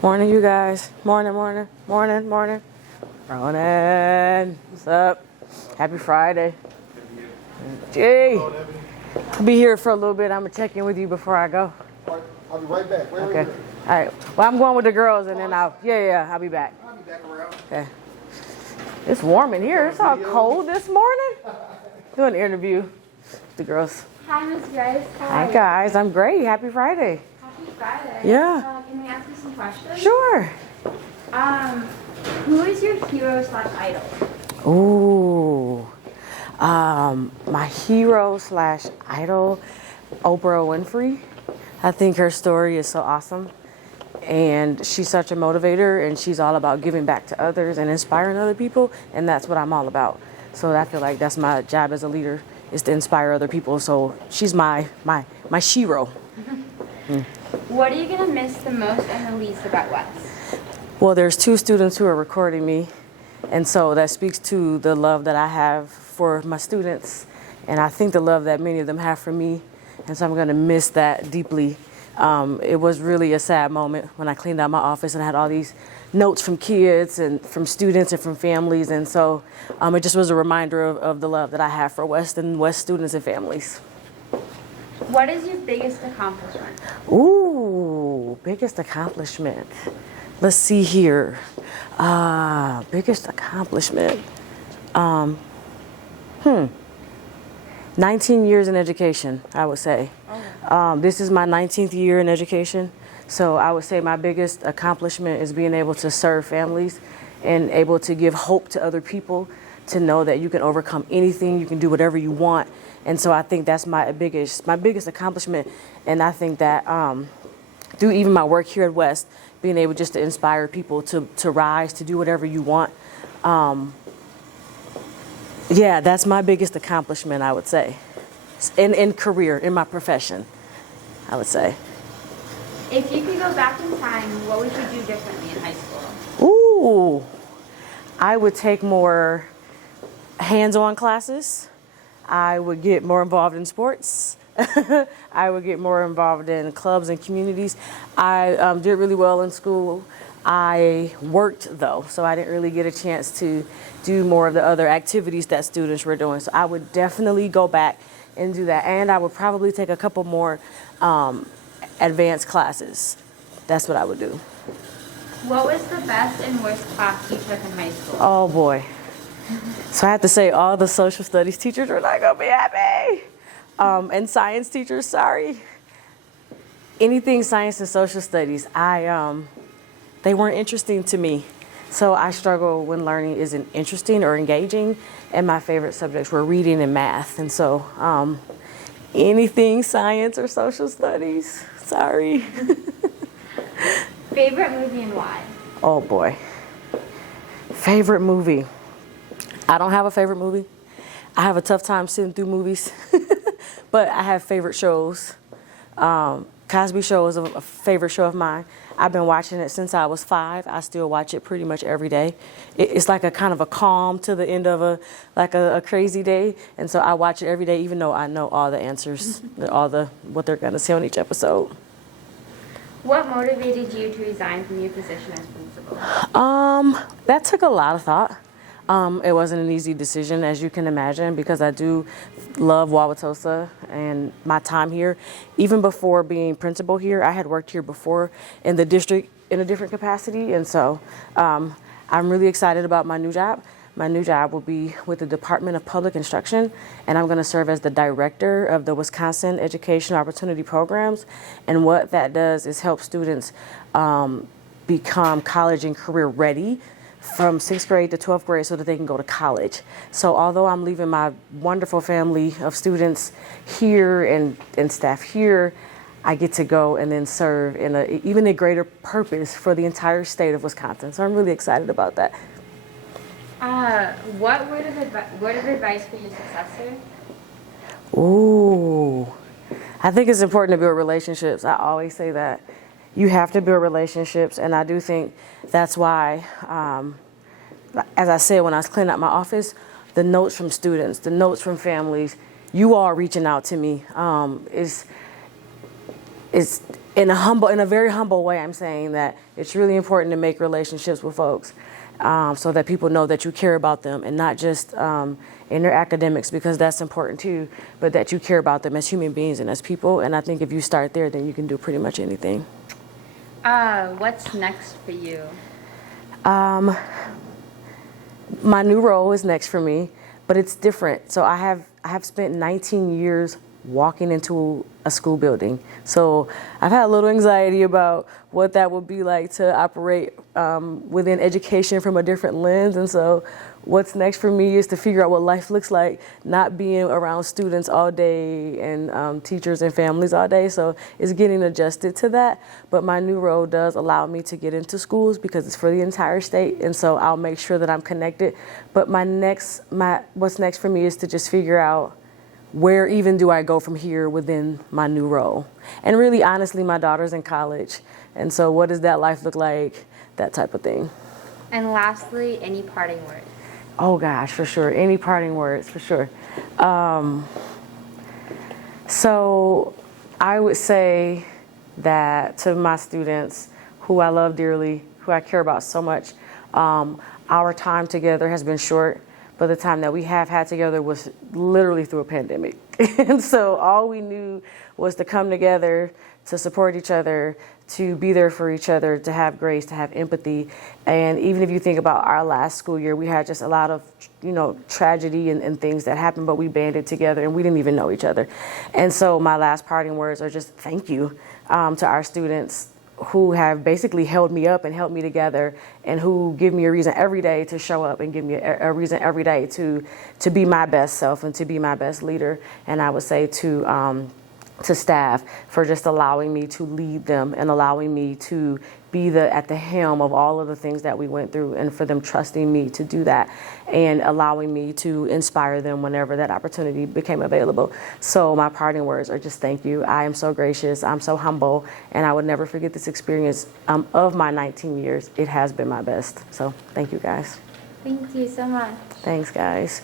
Morning, you guys. Morning, morning, morning, morning. Ronan, what's up? Happy Friday. Gee, I'll be here for a little bit. I'm gonna check in with you before I go. I'll be right back. Okay. All right. Well, I'm going with the girls, and then I'll be back. I'll be back around. Okay. It's warm in here. It's all cold this morning. Doing an interview with the girls. Hi, Miss Grice. Hi, guys. I'm great. Happy Friday. Happy Friday. Yeah. Can we ask you some questions? Sure. Who is your hero / idol? Ooh. My hero / idol, Oprah Winfrey. I think her story is so awesome. And she's such a motivator, and she's all about giving back to others and inspiring other people, and that's what I'm all about. So I feel like that's my job as a leader, is to inspire other people. So she's my shiro. What are you going to miss the most and the least about West? Well, there's 2 students who are recording me, and so that speaks to the love that I have for my students, and I think the love that many of them have for me, and so I'm going to miss that deeply. It was really a sad moment when I cleaned out my office and I had all these notes from kids and from students and from families, and so it just was a reminder of the love that I have for West and West students and families. What is your biggest accomplishment? Ooh, biggest accomplishment. Let's see here. Biggest accomplishment. 19 years in education, I would say. This is my 19th year in education. So I would say my biggest accomplishment is being able to serve families and able to give hope to other people, to know that you can overcome anything, you can do whatever you want. And so I think that's my biggest accomplishment. And I think that through even my work here at West, being able just to inspire people to rise, to do whatever you want. Yeah, that's my biggest accomplishment, I would say. In career, in my profession, I would say. If you could go back in time, what would you do differently in high school? Ooh, I would take more hands-on classes. I would get more involved in sports. I would get more involved in clubs and communities. I did really well in school. I worked though, so I didn't really get a chance to do more of the other activities that students were doing. So I would definitely go back and do that. And I would probably take a couple more advanced classes. That's what I would do. What was the best and worst class you took in high school? Oh boy. So I have to say all the social studies teachers are not gonna be happy. And science teachers, sorry. Anything science and social studies, they weren't interesting to me. So I struggle when learning isn't interesting or engaging, and my favorite subjects were reading and math. And so anything science or social studies, sorry. Favorite movie and why? Oh boy. Favorite movie. I don't have a favorite movie. I have a tough time sitting through movies, but I have favorite shows. Cosby Show is a favorite show of mine. I've been watching it since I was 5. I still watch it pretty much every day. It's like a kind of a calm to the end of a crazy day, and so I watch it every day, even though I know all the answers, what they're gonna say on each episode. What motivated you to resign from your position as principal? That took a lot of thought. It wasn't an easy decision, as you can imagine, because I do love Tosa and my time here. Even before being principal here, I had worked here before in the district in a different capacity, and so I'm really excited about my new job. My new job will be with the Department of Public Instruction, and I'm going to serve as the director of the Wisconsin Education Opportunity Programs. And what that does is help students become college and career ready from 6th grade to 12th grade so that they can go to college. So although I'm leaving my wonderful family of students here and staff here, I get to go and then serve in even a greater purpose for the entire state of Wisconsin. So I'm really excited about that. What word of advice for your successor? Ooh, I think it's important to build relationships. I always say that. You have to build relationships, and I do think that's why, as I said when I was cleaning out my office, the notes from students, the notes from families, you all reaching out to me is in a very humble way. I'm saying that it's really important to make relationships with folks so that people know that you care about them, and not just in their academics, because that's important too, but that you care about them as human beings and as people. And I think if you start there, then you can do pretty much anything. What's next for you? My new role is next for me, but it's different. So I have spent 19 years walking into a school building. So I've had a little anxiety about what that would be like to operate within education from a different lens. And so what's next for me is to figure out what life looks like, not being around students all day and teachers and families all day. So it's getting adjusted to that. But my new role does allow me to get into schools because it's for the entire state. And so I'll make sure that I'm connected. But what's next for me is to just figure out where even do I go from here within my new role. And really, honestly, my daughter's in college. And so what does that life look like? That type of thing. And lastly, any parting words? Oh gosh, for sure. Any parting words, for sure. So I would say that to my students, who I love dearly, who I care about so much, our time together has been short, but the time that we have had together was literally through a pandemic. And so all we knew was to come together, to support each other, to be there for each other, to have grace, to have empathy. And even if you think about our last school year, we had just a lot of, tragedy and things that happened, but we banded together and we didn't even know each other. And so my last parting words are just thank you to our students who have basically held me up and held me together, and who give me a reason every day to show up, and give me a reason every day to be my best self and to be my best leader. And I would say to staff for just allowing me to lead them and allowing me to be at the helm of all of the things that we went through, and for them trusting me to do that and allowing me to inspire them whenever that opportunity became available. So my parting words are just thank you. I am so gracious. I'm so humble, and I would never forget this experience of my 19 years. It has been my best. So thank you guys. Thank you so much. Thanks, guys.